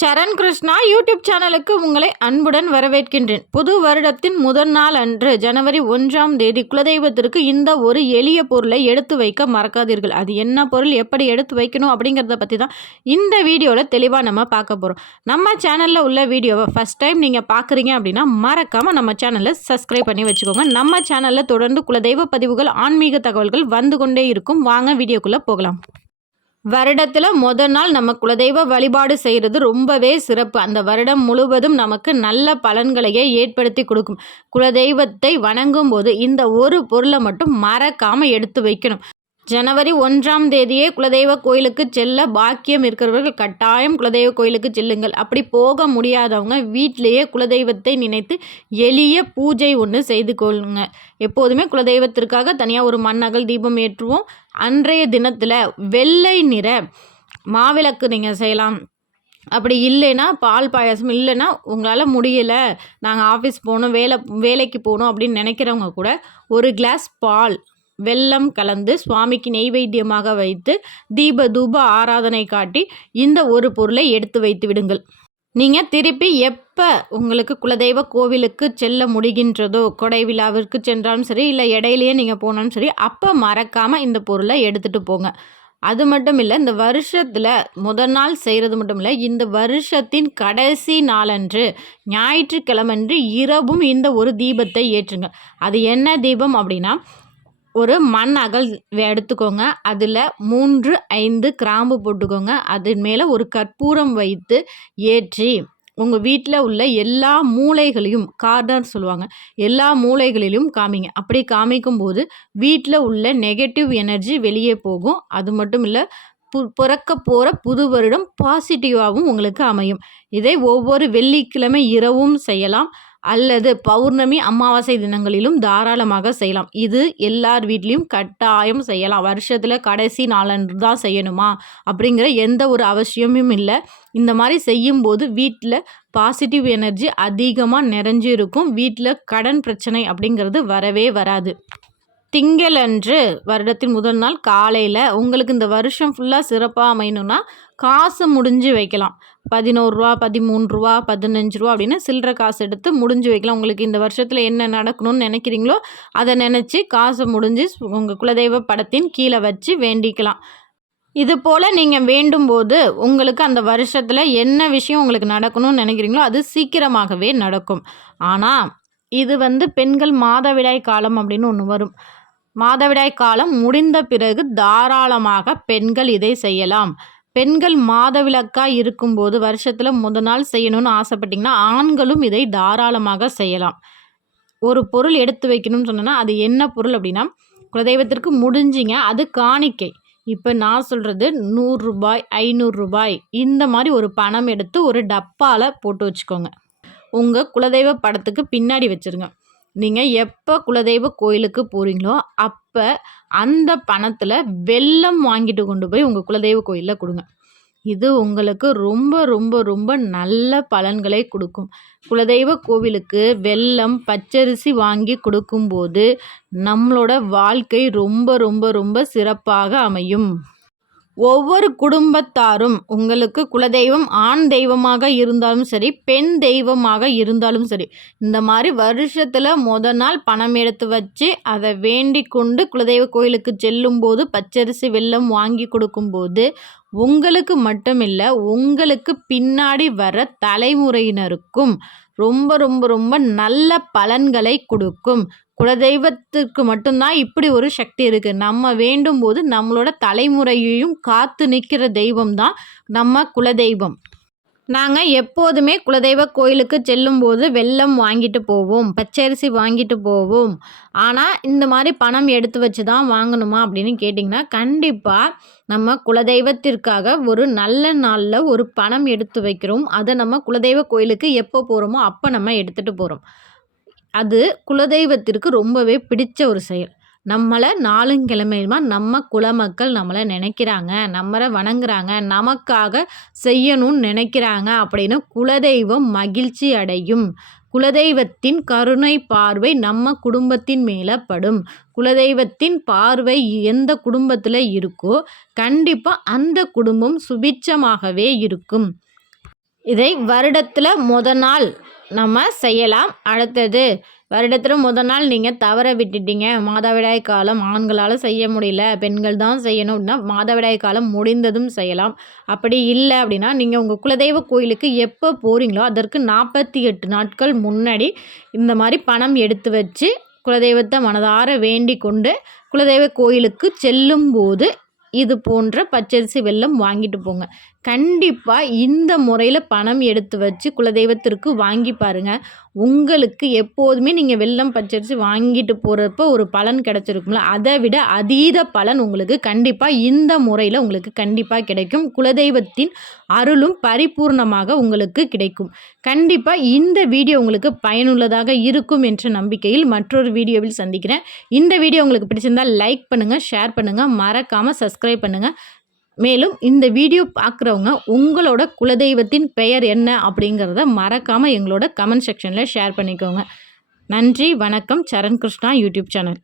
சரண் Krishna YouTube சேனலுக்கு உங்களை அன்புடன் வரவேற்கின்றேன். புது வருடத்தின் முதல் நாள் அன்று ஜனவரி 1ஆம் தேதி குலதெய்வத்திற்கு இந்த ஒரு எளிய பொருளை எடுத்து வைக்க மறக்காதீர்கள். அது என்ன பொருள், எப்படி எடுத்து வைக்கணும் அப்படிங்கிறத பற்றி தான் இந்த வீடியோவில் தெளிவாக நம்ம பார்க்க போகிறோம். நம்ம சேனலில் உள்ள வீடியோவை ஃபஸ்ட் டைம் நீங்கள் பார்க்குறீங்க அப்படின்னா மறக்காமல் நம்ம சேனலை சப்ஸ்கிரைப் பண்ணி வச்சுக்கோங்க. நம்ம சேனலில் தொடர்ந்து குலதெய்வ பதிவுகள், ஆன்மீக தகவல்கள் வந்து கொண்டே இருக்கும். வாங்க வீடியோக்குள்ளே போகலாம். வருடத்தில் முதல் நாள் நம்ம குலதெய்வ வழிபாடு செய்கிறது ரொம்பவே சிறப்பு. அந்த வருடம் முழுவதும் நமக்கு நல்ல பலன்களையே ஏற்படுத்தி கொடுக்கும். குலதெய்வத்தை வணங்கும் போது இந்த ஒரு பொருளை மட்டும் மறக்காமல் எடுத்து வைக்கணும். ஜனவரி 1ஆம் தேதியே குலதெய்வ கோயிலுக்கு செல்ல பாக்கியம் இருக்கிறவர்கள் கட்டாயம் குலதெய்வ கோயிலுக்கு செல்லுங்கள். அப்படி போக முடியாதவங்க வீட்டிலேயே குலதெய்வத்தை நினைத்து எளிய பூஜை ஒன்று செய்து கொள்ளுங்க. எப்போதுமே குலதெய்வத்திற்காக தனியாக ஒரு மண்ணகல் தீபம் ஏற்றுவோம். அன்றைய தினத்தில் வெள்ளை நிற மாவிளக்கு நீங்கள் செய்யலாம். அப்படி இல்லைன்னா பால் பாயாசம், இல்லைன்னா உங்களால் முடியலை, நாங்கள் ஆஃபீஸ் போகணும், வேலைக்கு போகணும் அப்படின்னு நினைக்கிறவங்க கூட ஒரு கிளாஸ் பால் வெல்லம் கலந்து சுவாமிக்கு நெய்வேத்தியமாக வைத்து தூப ஆராதனை காட்டி இந்த ஒரு பொருளை எடுத்து வைத்து விடுங்கள். நீங்கள் திருப்பி எப்போ உங்களுக்கு குலதெய்வ கோவிலுக்கு செல்ல முடிகின்றதோ, கொடை விழாவிற்கு சென்றாலும் சரி, இல்லை இடையிலேயே நீங்கள் போனாலும் சரி, அப்போ மறக்காமல் இந்த பொருளை எடுத்துகிட்டு போங்க. அது மட்டும் இல்லை, இந்த வருஷத்தில் முதல் நாள் செய்கிறது மட்டும் இல்லை, இந்த வருஷத்தின் கடைசி நாளன்று ஞாயிற்றுக்கிழமன்று இரவும் இந்த ஒரு தீபத்தை ஏற்றுங்க. அது என்ன தீபம் அப்படின்னா, ஒரு மண் அகல் எடுத்துக்கோங்க. அதில் 3-5 கிராம்பு போட்டுக்கோங்க. அது மேலே ஒரு கற்பூரம் வைத்து ஏற்றி உங்கள் வீட்டில் உள்ள எல்லா மூலைகளையும், கார்னர் சொல்லுவாங்க, எல்லா மூலைகளிலும் காமிங்க. அப்படி காமிக்கும்போது வீட்டில் உள்ள நெகட்டிவ் எனர்ஜி வெளியே போகும். அது மட்டும் இல்லை, பிறக்க போகிற புது வருடம் பாசிட்டிவாகவும் உங்களுக்கு அமையும். இதை ஒவ்வொரு வெள்ளிக்கிழமை இரவும் செய்யலாம், அல்லது பௌர்ணமி அமாவாசை தினங்களிலும் தாராளமாக செய்யலாம். இது எல்லார் வீட்லேயும் கட்டாயம் செய்யலாம். வருஷத்தில் கடைசி நாளன்று தான் செய்யணுமா அப்படிங்கிற எந்த ஒரு அவசியமும் இல்லை. இந்த மாதிரி செய்யும்போது வீட்டில் பாசிட்டிவ் எனர்ஜி அதிகமாக நிறைஞ்சு இருக்கும். வீட்டில் கடன் பிரச்சனை அப்படிங்கிறது வரவே வராது. திங்களன்று வருடத்தின் முதல் நாள் காலையில் உங்களுக்கு இந்த வருஷம் ஃபுல்லாக சிறப்பாக அமையணும்னா காசு முடிஞ்சு வைக்கலாம். 11 ரூபா, 13 ரூபா, 15 ரூபா அப்படின்னு சில்லற காசு எடுத்து முடிஞ்சு வைக்கலாம். உங்களுக்கு இந்த வருஷத்தில் என்ன நடக்கணும்னு நினைக்கிறீங்களோ அதை நினச்சி காசை முடிஞ்சு உங்கள் குலதெய்வ படத்தின் கீழே வச்சு வேண்டிக்கலாம். இது போல் நீங்கள் வேண்டும்போது உங்களுக்கு அந்த வருஷத்தில் என்ன விஷயம் உங்களுக்கு நடக்கணும்னு நினைக்கிறீங்களோ அது சீக்கிரமாகவே நடக்கும். ஆனால் இது பெண்கள் மாதவிடாய் காலம் அப்படின்னு ஒன்று வரும். மாதவிடாய் காலம் முடிந்த பிறகு தாராளமாக பெண்கள் இதை செய்யலாம். பெண்கள் மாதவிலக்காக இருக்கும்போது வருஷத்தில் முதல் நாள் செய்யணும்னு ஆசைப்பட்டிங்கன்னா ஆண்களும் இதை தாராளமாக செய்யலாம். ஒரு பொருள் எடுத்து வைக்கணும்னு சொன்னோன்னா அது என்ன பொருள் அப்படின்னா, குலதெய்வத்திற்கு முடிஞ்சிங்க அது காணிக்கை. இப்போ நான் சொல்கிறது 100 ரூபாய், 500 ரூபாய் இந்த மாதிரி ஒரு பணம் எடுத்து ஒரு டப்பாவில் போட்டு வச்சுக்கோங்க. உங்கள் குலதெய்வ படத்துக்கு பின்னாடி வச்சுருங்க. நீங்கள் எப்போ குலதெய்வ கோயிலுக்கு போகிறீங்களோ அப்போ அந்த பணத்தில் வெல்லம் வாங்கிட்டு கொண்டு போய் உங்கள் குலதெய்வ கோயிலில் கொடுங்க. இது உங்களுக்கு ரொம்ப ரொம்ப ரொம்ப நல்ல பலன்களை கொடுக்கும். குலதெய்வ கோவிலுக்கு வெல்லம், பச்சரிசி வாங்கி கொடுக்கும்போது நம்மளோட வாழ்க்கை ரொம்ப ரொம்ப ரொம்ப சிறப்பாக அமையும். ஒவ்வொரு குடும்பத்தாரும் உங்களுக்கு குலதெய்வம் ஆண் தெய்வமாக இருந்தாலும் சரி, பெண் தெய்வமாக இருந்தாலும் சரி, இந்த மாதிரி வருஷத்தில் முதல் நாள் பணம் எடுத்து வச்சு அதை வேண்டி கொண்டு குலதெய்வ கோயிலுக்கு செல்லும்போது பச்சரிசி வெல்லம் வாங்கி கொடுக்கும்போது உங்களுக்கு மட்டுமில்லை, உங்களுக்கு பின்னாடி வர தலைமுறையினருக்கும் ரொம்ப ரொம்ப ரொம்ப நல்ல பலன்களை கொடுக்கும். குலதெய்வத்துக்கு மட்டும்தான் இப்படி ஒரு சக்தி இருக்குது. நம்ம வேண்டும் போது நம்மளோட தலைமுறையையும் காத்து நிற்கிற தெய்வம் தான் நம்ம குலதெய்வம். நாங்கள் எப்போதுமே குலதெய்வ கோயிலுக்கு செல்லும்போது வெல்லம் வாங்கிட்டு போவோம், பச்சரிசி வாங்கிட்டு போவோம். ஆனால் இந்த மாதிரி பணம் எடுத்து வச்சு தான் வாங்கணுமா அப்படின்னு கேட்டிங்கன்னா, கண்டிப்பாக நம்ம குலதெய்வத்திற்காக ஒரு நல்ல நாளில் ஒரு பணம் எடுத்து வைக்கிறோம். அதை நம்ம குலதெய்வ கோயிலுக்கு எப்போ போகிறோமோ அப்போ நம்ம எடுத்துகிட்டு போகிறோம். அது குலதெய்வத்திற்கு ரொம்பவே பிடிச்ச ஒரு செயல். நம்மளை நாளுங்கிழமையுமா நம்ம குலமக்கள் நம்மளை நினைக்கிறாங்க, நம்மளை வணங்குறாங்க, நமக்காக செய்யணும்னு நினைக்கிறாங்க அப்படின்னு குலதெய்வம் மகிழ்ச்சி அடையும். குலதெய்வத்தின் கருணை பார்வை நம்ம குடும்பத்தின் மேலே படும். குலதெய்வத்தின் பார்வை எந்த குடும்பத்தில் இருக்கோ கண்டிப்பாக அந்த குடும்பம் சுபிட்சமாகவே இருக்கும். இதை வருடத்தில் நாள் நம்ம செய்யலாம். அடுத்தது வருடத்தில் நாள் நீங்கள் தவற விட்டுட்டீங்க, மாதவிடாய் காலம் ஆண்களால் செய்ய முடியல, பெண்கள் தான் செய்யணும் அப்படின்னா மாதவிடாய் காலம் முடிந்ததும் செய்யலாம். அப்படி இல்லை அப்படின்னா நீங்கள் உங்கள் குலதெய்வ கோயிலுக்கு எப்போ போகிறீங்களோ அதற்கு 48 நாட்கள் முன்னாடி இந்த மாதிரி பணம் எடுத்து வச்சு குலதெய்வத்தை மனதார வேண்டி கொண்டு குலதெய்வ கோயிலுக்கு செல்லும்போது இது போன்ற பச்சரிசி வெல்லம் வாங்கிட்டு போங்க. கண்டிப்பாக இந்த முறையில் பணம் எடுத்து வச்சு குலதெய்வத்திற்கு வாங்கி பாருங்கள். உங்களுக்கு எப்போதுமே நீங்கள் வெல்லம் பச்சரிசி வாங்கிட்டு போகிறப்ப ஒரு பலன் கிடச்சிருக்கும்ல, அதை விட அதீத பலன் உங்களுக்கு கண்டிப்பாக இந்த முறையில் உங்களுக்கு கண்டிப்பாக கிடைக்கும். குலதெய்வத்தின் அருளும் பரிபூர்ணமாக உங்களுக்கு கிடைக்கும். கண்டிப்பாக இந்த வீடியோ உங்களுக்கு பயனுள்ளதாக இருக்கும் என்ற நம்பிக்கையில் மற்றொரு வீடியோவில் சந்திக்கிறேன். இந்த வீடியோ உங்களுக்கு பிடிச்சிருந்தால் லைக் பண்ணுங்கள், ஷேர் பண்ணுங்கள், மறக்காமல் சப்ஸ்கிரைப் பண்ணுங்கள். மேலும் இந்த வீடியோ பார்க்குறவங்க உங்களோட குலதெய்வத்தின் பெயர் என்ன அப்படிங்கிறத மறக்காமல் எங்களோட கமெண்ட் செக்ஷனில் ஷேர் பண்ணிக்கோங்க. நன்றி, வணக்கம். சரண் கிருஷ்ணா யூடியூப் சேனல்.